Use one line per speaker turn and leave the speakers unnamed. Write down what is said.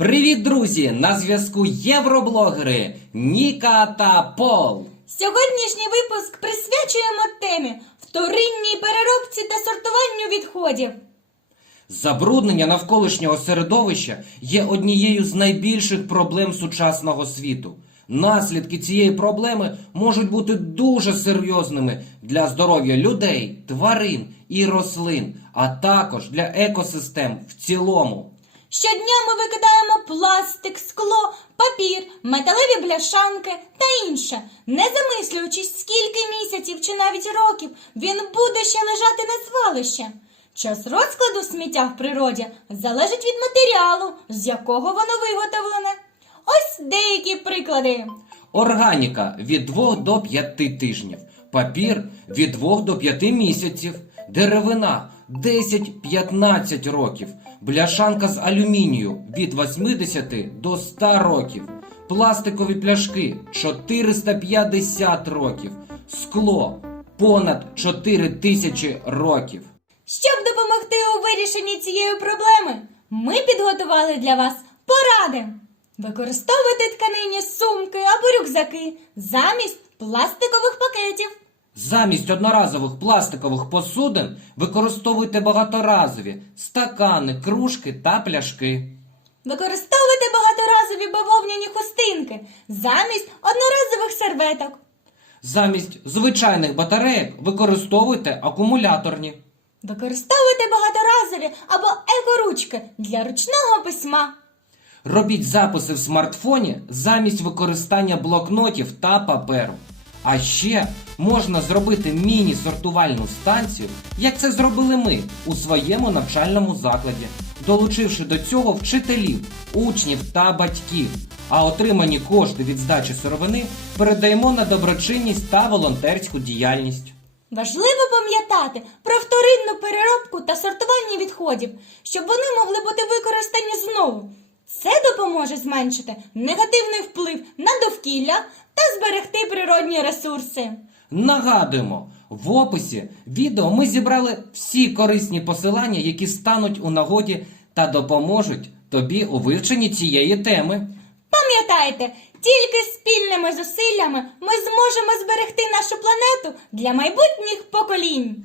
Привіт, друзі! На зв'язку євроблогери Ніка та Пол.
Сьогоднішній випуск присвячуємо темі вторинній переробці та сортуванню відходів.
Забруднення навколишнього середовища є однією з найбільших проблем сучасного світу. Наслідки цієї проблеми можуть бути дуже серйозними для здоров'я людей, тварин і рослин, а також для екосистем в цілому.
Щодня ми викидаємо пластик, скло, папір, металеві бляшанки та інше, не замислюючись, скільки місяців чи навіть років він буде ще лежати на звалищі. Час розкладу сміття в природі залежить від матеріалу, з якого воно виготовлене. Ось деякі приклади.
Органіка від 2 до 5 тижнів, папір від 2 до 5 місяців, деревина 10-15 років, бляшанка з алюмінію від 80 до 100 років, пластикові пляшки 450 років, скло понад 4 тисячі років.
Щоб допомогти у вирішенні цієї проблеми, ми підготували для вас поради. Використовуйте тканині сумки або рюкзаки замість пластикових пакетів.
Замість одноразових пластикових посудин використовуйте багаторазові стакани, кружки та пляшки.
Використовуйте багаторазові бавовняні хустинки замість одноразових серветок.
Замість звичайних батареїк використовуйте акумуляторні.
Використовуйте багаторазові або екоручки для ручного письма.
Робіть записи в смартфоні замість використання блокнотів та паперу. А ще можна зробити міні-сортувальну станцію, як це зробили ми у своєму навчальному закладі, долучивши до цього вчителів, учнів та батьків. А отримані кошти від здачі сировини передаємо на доброчинність та волонтерську діяльність.
Важливо пам'ятати про вторинну переробку та сортування відходів, щоб вони могли бути використані знову. Це допоможе зменшити негативний вплив на довкілля та зберегти природні ресурси.
Нагадуємо, в описі відео ми зібрали всі корисні посилання, які стануть у нагоді та допоможуть тобі у вивченні цієї теми.
Пам'ятайте, тільки спільними зусиллями ми зможемо зберегти нашу планету для майбутніх поколінь.